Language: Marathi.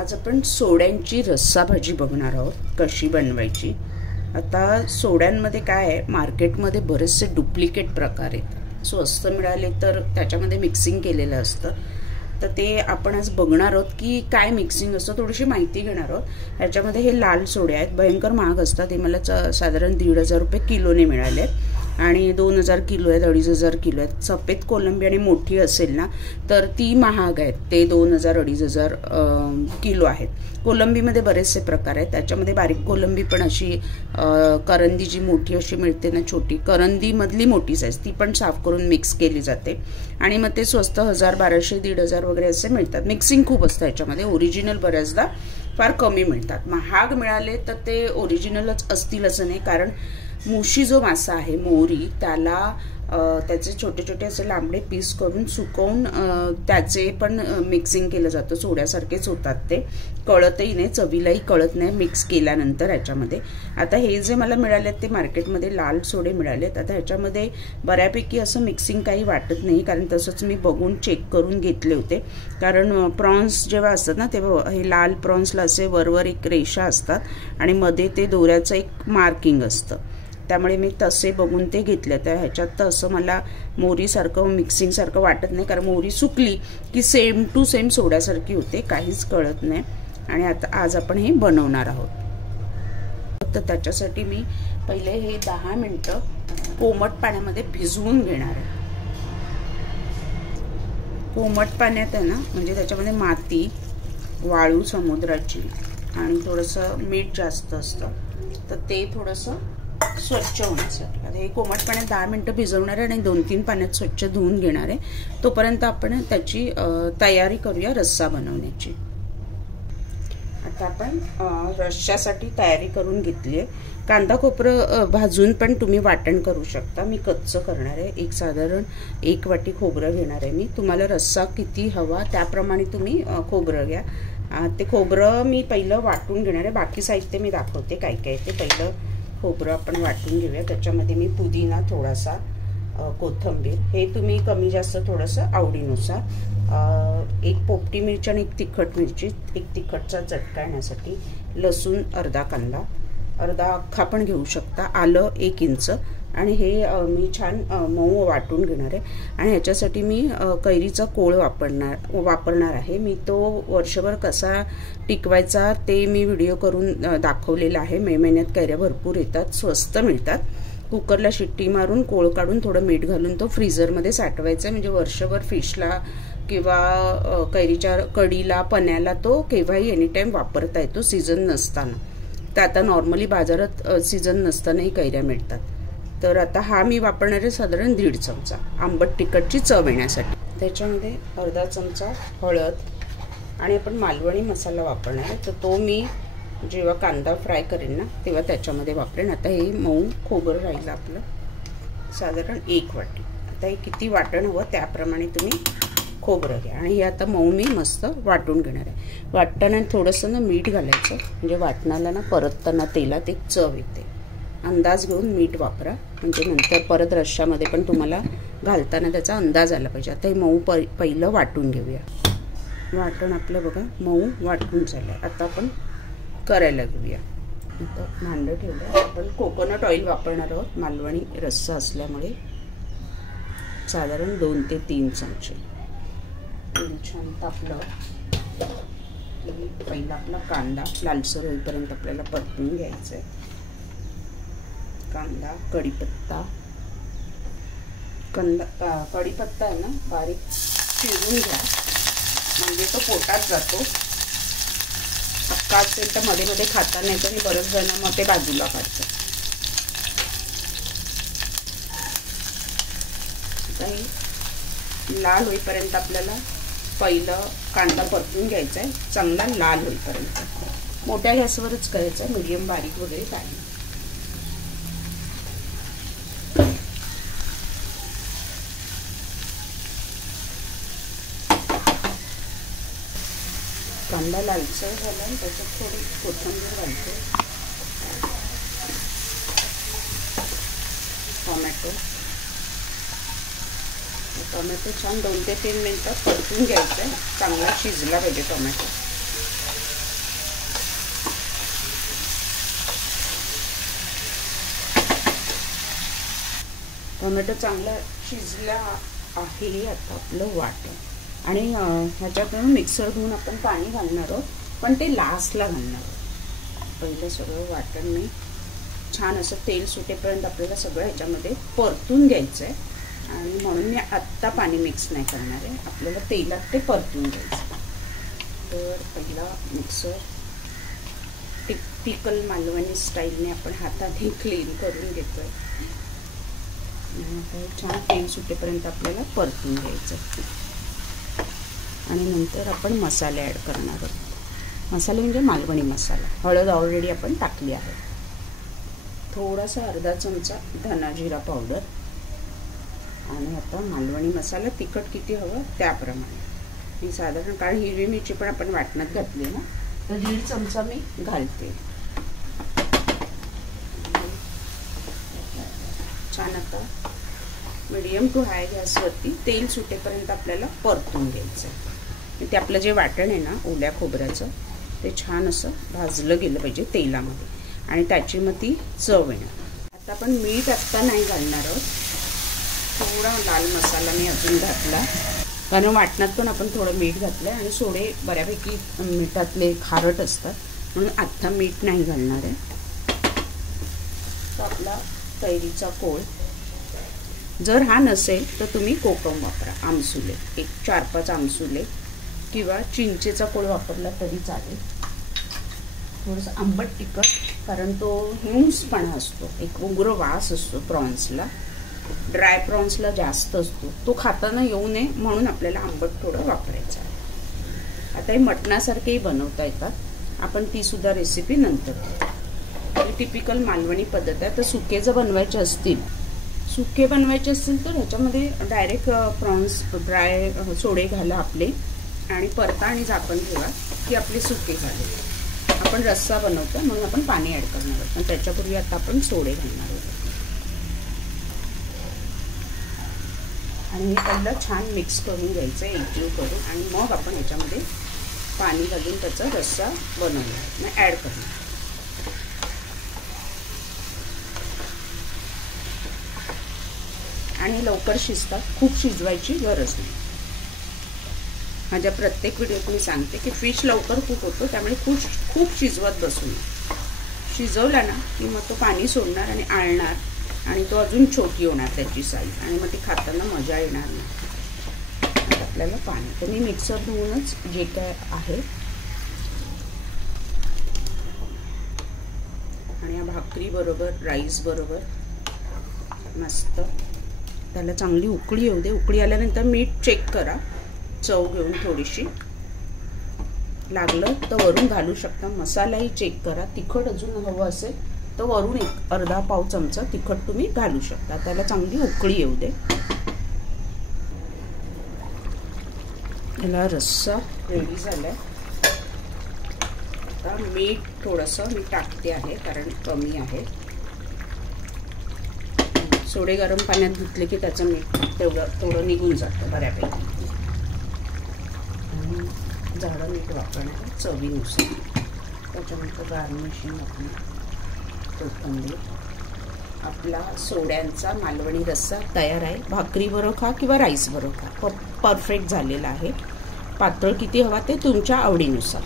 आज आपण सोड्यांची रस्सा भाजी बघणार आहोत कशी बनवायची। आता सोड्यांमध्ये काय आहे, मार्केटमध्ये बरेचसे डुप्लिकेट प्रकार आहेत। स्वस्त मिळाले तर त्याच्यामध्ये मिक्सिंग केलेलं असतं, तर ते आपण आज बघणार आहोत की काय मिक्सिंग असतं, थोडीशी माहिती घेणार आहोत। ह्याच्यामध्ये हे लाल सोडे आहेत, भयंकर महाग असतात। हे मला साधारण 1,500 रुपये किलोने मिळाले आणि 2,000 किलो आहेत, 2,500 किलो आहेत। सफेद कोलंबी आणि मोठी असेल ना तर ती महाग आहेत, ते 2,000-2,500 किलो आहेत। कोलंबीमध्ये बरेचसे प्रकार आहेत, त्याच्यामध्ये बारीक कोलंबी पण अशी करंदी जी मोठी अशी मिळते ना, छोटी करंदी मधली मोठी साईज, ती पण साफ करून मिक्स केली जाते आणि मग ते स्वस्त 1,000, 1,200, 1,500 वगैरे असे मिळतात। मिक्सिंग खूप असतं याच्यामध्ये, ओरिजिनल बऱ्याचदा फार कमी मिळतात। महाग मिळाले तर ते ओरिजिनलच असतील असं नाही, कारण मुशी जो मासा आहे मोरी, त्याला त्याचे छोटे छोटे असे लांबडे पीस करून सुकवून त्याचे पण मिक्सिंग केलं जातं। सोड्यासारखेच होतात ते, कळतही नाही, चवीलाही कळत नाही मिक्स केल्यानंतर ह्याच्यामध्ये। आता हे जे मला मिळालेत ते मार्केटमध्ये लाल सोडे मिळालेत। आता ह्याच्यामध्ये बऱ्यापैकी असं मिक्सिंग काही वाटत नाही, कारण तसंच मी बघून चेक करून घेतले होते। कारण प्रॉन्स जेव्हा असतात ना, तेव्हा हे लाल प्रॉन्सला असे वरवर एक रेषा असतात आणि मध्ये ते दोऱ्याचं एक मार्किंग असतं, त्यामुळे मी तसे बघून ते घेतले। तर ह्याच्यात तर असं मला मोरीसारखं मिक्सिंग सारखं वाटत नाही, कारण मोरी सुकली की सेम टू सेम सोड्यासारखी होते, काहीच कळत नाही। आणि आता आज आपण हे बनवणार आहोत। तर त्याच्यासाठी मी पहिले हे 10 मिनिटं कोमट पाण्यामध्ये भिजवून घेणार आहे। कोमट पाण्यात आहे ना, म्हणजे त्याच्यामध्ये माती, वाळू समुद्राची आणि थोडंसं मीठ जास्त असतं, तर ते थोडंसं स्वच्छ होण्यासाठी आता हे कोमट पाण्यात 10 मिनिटं भिजवणार आहे आणि 2-3 पाण्यात स्वच्छ धुवून घेणार आहे। तोपर्यंत आपण त्याची तयारी करूया रस्सा बनवण्याची। आता आपण रस्स्यासाठी तयारी करून घेतली आहे। कांदा खोबरं भाजून पण तुम्ही वाटण करू शकता, मी कच्चं करणार आहे। एक साधारण 1 वाटी खोबरं घेणार आहे मी। तुम्हाला रस्सा किती हवा त्याप्रमाणे तुम्ही खोबरं घ्या। ते खोबरं मी पहिलं वाटून घेणार आहे, बाकी साहित्य मी दाखवते काय काय ते। पहिलं खोबरं आपण वाटून घेऊया। त्याच्यामध्ये मी पुदिना थोडासा, कोथिंबीर, हे तुम्ही कमी जास्त थोडंसं आवडीनुसार, एक पोपटी मिरची आणि एक तिखट मिरची, एक तिखटचा चटका येण्यासाठी, लसूण अर्धा कांदा, अर्धा अख्खा पण घेऊ शकता, आलं 1 इंच, आणि हे मी छान मऊ वाटून घेणार आहे। आणि ह्याच्यासाठी मी कैरीचा कोळ वापरणार आहे। मी तो वर्षभर कसा टिकवायचा ते मी व्हिडिओ करून दाखवलेला आहे। मे महिन्यात कैऱ्या भरपूर येतात, स्वस्त मिळतात। कुकरला शिट्टी मारून कोळ काढून थोडं मीठ घालून तो फ्रीझरमध्ये साठवायचा, म्हणजे वर्षभर फिशला किंवा कैरीच्या कढीला, पण्याला तो केव्हाही एनीटाइम वापरता येतो, सीझन नसताना। तर आता नॉर्मली बाजारात सीझन नसतानाही कैऱ्या मिळतात। तर आता हा मी वापरणार आहे साधारण 1.5 चमचा आंबट तिखटची चव येण्यासाठी। त्याच्यामध्ये अर्धा चमचा हळद, आणि आपण मालवणी मसाला वापरणार आहे, तर तो मी जेव्हा कांदा फ्राय करेन ना तेव्हा त्याच्यामध्ये वापरेन। आता हे मऊ खोबरं राहिलं आपलं साधारण 1 वाटी। आता हे किती वाटण हवं त्याप्रमाणे तुम्ही खोबरं घ्या, आणि हे आता मऊ मी मस्त वाटून घेणार आहे। वाटताना थोडंसं ना मीठ घालायचं, म्हणजे वाटणाला ना परतताना तेलात एक चव येते। अंदाज घेऊन मीठ वापरा, म्हणजे नंतर परत रश्श्यामध्ये पण तुम्हाला घालताना त्याचा अंदाज आला पाहिजे। आता हे मऊ पहिलं वाटून घेऊया। वाटण आपलं बघा मऊ वाटून झालं। आता आपण करायला घेऊया। आता भांडं ठेवलं, आपण कोकोनट ऑइल वापरणार आहोत, मालवणी रस्सा असल्यामुळे साधारण 2 ते 3 चमचे। छान तापलं की पहिला आपला कांदा लालसर होईपर्यंत आपल्याला परतून घ्यायचा आहे। कांदा, कढीपत्ता, कढीपत्ता आहे ना बारीक चिरून घ्या, म्हणजे तो पोटात जातो। अख्खा असेल तर मध्ये मध्ये खाता नाही, तर बरेच जण मग ते बाजूला काढतात। काही लाल होईपर्यंत आपल्याला पहिलं कांदा परतून घ्यायचा आहे, चांगला लाल होईपर्यंत। मोठ्या गॅसवरच करायचं आहे, मीडियम बारीक वगैरे काय नाही। कांदा लालसर झाला, त्याच्यात थोडी कोथिंबीर घालते, टोमॅटो छान 2 ते 3 मिनिटं परतून घ्यायचं आहे, चांगला शिजला पाहिजे टोमॅटो। टोमॅटो चांगला शिजला आहे. आता आपलं वाटण आणि ह्याच्यातून मिक्सर धुवून आपण पाणी घालणार आहोत, पण ते लास्टला घालणार आहोत. पहिलं सगळं वाटण मी छान असं तेल सुटेपर्यंत आपल्याला सगळं ह्याच्यामध्ये परतून घ्यायचं आहे. आणि म्हणून मी आत्ता पाणी मिक्स नाही करणार आहे, आपल्याला तेलात ते परतून घ्यायचं. तर पहिला मिक्सर टिपिकल मालवणी स्टाईलने आपण हाताने क्लीन करून घेतोय. छान तेल सुटेपर्यंत आपल्याला परतून घ्यायचं. आणि नंतर आपण मसाले ॲड करणार आहोत. मसाले म्हणजे मालवणी मसाला. हळद ऑलरेडी आपण टाकली आहे. थोडासा अर्धा चमचा धना जिरा पावडर. आणि आता मालवणी मसाला तिखट किती हवं त्याप्रमाणे मी साधारण, कारण हिरवी मिरची पण आपण वाटणात घातली ना, तर 1.5 चमचा मी घालते. छान आता मीडियम टू हाय गॅसवरती तेल सुटेपर्यंत आपल्याला परतून घ्यायचं आहे. ते आपलं जे वाटण आहे ना ओल्या खोबऱ्याचं, ते छान असं भाजलं गेलं पाहिजे तेलामध्ये आणि त्याची मग ती चव येणार. आता आपण मीठ आत्ता नाही घालणार आहोत. थोडा लाल मसाला मी अजून घातला, कारण वाटणात पण आपण थोडं मीठ घातलं आणि सोडे बऱ्यापैकी मिठातले खारट असतात, म्हणून आत्ता मीठ नाही घालणार आहे. तर आपला कैरीचा कोळ, जर हा नसेल तर तुम्ही कोकम वापरा, आमसुले, एक 4-5 आमसुले, किंवा चिंचेचा कोळ वापरला तरी चालेल. थोडंसं आंबट तिखट, कारण तो हिंसपणा असतो, एक उग्र वास असतो प्रॉन्सला. ड्राय प्रॉन्सला जास्त असतो, तो खाताना येऊ नये म्हणून आपल्याला आंबट थोडं वापरायचं आहे. आता हे मटणासारखेही बनवता येतात, आपण ती सुद्धा रेसिपी नंतर करू. टिपिकल मालवणी पद्धत आहे. तर सुके जर बनवायचे असतील, तर ह्याच्यामध्ये डायरेक्ट प्रॉन्स ड्राय सोडे घाला आपले आणि परता आणि झाकण ठेवा की आपले सुके झाले. आपण रस्सा बनवतो म्हणून आपण पाणी ॲड करणार आहोत, पण त्याच्यापूर्वी आता आपण सोडे घालणार आहोत. आणि हे पहिलं छान मिक्स करून घ्यायचं एकजीव करून, आणि मग आपण ह्याच्यामध्ये पाणी घालून त्याचा रस्सा बनवूया, मग ॲड करणार. आणि लवकर शिजतात, खूप शिजवायची गरज नाही. माझ्या प्रत्येक व्हिडिओत मी सांगते की फिश लवकर कुक होतो, त्यामुळे खूप शिजवत बसू नये. शिजवला ना की मग तो पाणी सोडणार आणि आळणार, आणि तो अजून छोटी होणार त्याची साईज, आणि मग ती खाताना मजा येणार नाही. आपल्याला पाणी, तर मी मिक्सर धुवूनच जे काय आहे, आणि या भाकरी बरोबर राईस बरोबर मस्त त्याला चांगली उकळी येऊ दे. उकळी आल्यानंतर मीठ चेक करा, चव घेऊन थोडीशी लागलं तर वरून घालू शकता. मसालाही चेक करा, तिखट अजून हवं असेल तर वरून एक अर्धा-पाव चमचा तिखट तुम्ही घालू शकता. त्याला चांगली उकळी येऊ दे. याला रस्सा रेडी झालाय. आता मीठ थोडंसं मी टाकते आहे, कारण कमी आहे. सोडे गरम पाण्यात धुतले की त्याचं मीठ थोडं निघून जातं बऱ्यापैकी. जाडं मीठ वापरणार चवीनुसार. त्याच्यानंतर गार्निशिंग आपली कोथिंबीर. आपला सोड्यांचा मालवणी रस्सा तयार आहे. भाकरी बरोबर खा किंवा राईस बरोबर खा, परफेक्ट झालेला आहे. पातळ किती हवा ते तुमच्या आवडीनुसार.